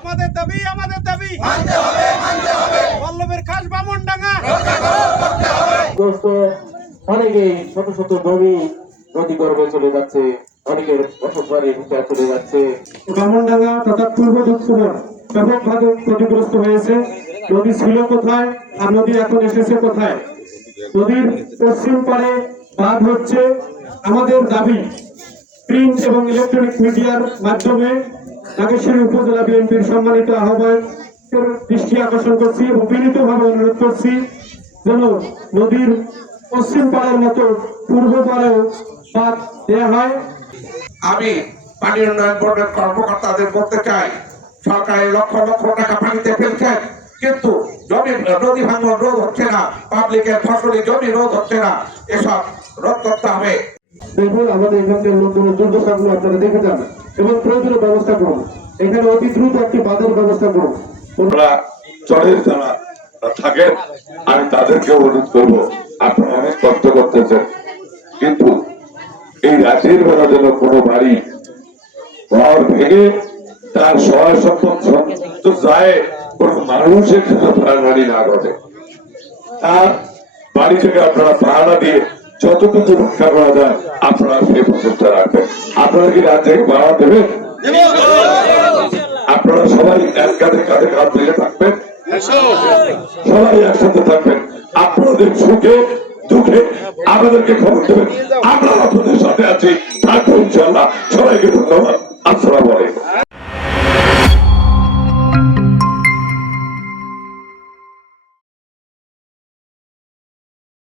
আমাদের দাবি আমাদের দাবি। মানতে হবে মানতে হবে। খাস বামন অনেকে ছোট ছোট জমি নদী গর্ভে চলে যাচ্ছে অনেকের চলে যাচ্ছে। তথা পূর্ব দক্ষিণ ক্ষতিগ্রস্ত হয়েছে। নদী ছিল কোথায় আর নদী এখন এসেছে কোথায়? নদীর পশ্চিম পারে বাঁধ হচ্ছে। আমাদের দাবি প্রিন্ট এবং ইলেকট্রনিক মিডিয়ার মাধ্যমে নাগেশ্বরী উপজেলা বিএনপির সম্মানিত আহ্বায়কের দৃষ্টি আকর্ষণ করছি এবং বিনীতভাবে অনুরোধ করছি যেন নদীর পশ্চিম পাড়ের মতো পূর্ব পাড়েও বাঁধ দেওয়া হয়। আমি পানি উন্নয়ন বোর্ডের কর্মকর্তাদের বলতে চাই সরকারের লক্ষ লক্ষ টাকা পানিতে ফেলছেন কিন্তু জমি নদী ভাঙন রোধ হচ্ছে না পাবলিকের ফসলি জমি রোধ হচ্ছে না এসব রোধ করতে হবে। দেখুন আমাদের এখানকার লোকগুলো দুর্দশাগুলো আপনারা দেখে যান। এবং প্রয়োজনীয় ব্যবস্থা করুন। এখানে অতি দ্রুত একটি বাঁধের ব্যবস্থা করুন। থাকেন, আমি তাদেরকে অনুরোধ করব, আপনারা অনেক কিন্তু এই রাতের বেলা যেন কোনো বাড়ি ঘর ভেঙে তার মানুষের জন্য প্রাণহানি না ঘটে। তার বাড়ি থেকে আপনারা পাহারা দিয়ে যতটুকু রক্ষা করা যায়, আপনারা সেই প্রচেষ্টা রাখবেন। আপনারা কি রাত থেকে পাহারা দেবেন? আপনারা সবাই এক কাঁধে কাঁধে কাঁধ মিলে থাকবেন? সবাই একসাথে থাকবেন। আপনাদের সুখে, দুঃখে আমাদেরকে খবর দেবেন, আমরা আপনাদের সাথে আছি। থাকব ইনশাল্লাহ সবাইকে ধন্যবাদ। আসসালাম আলাইকুম।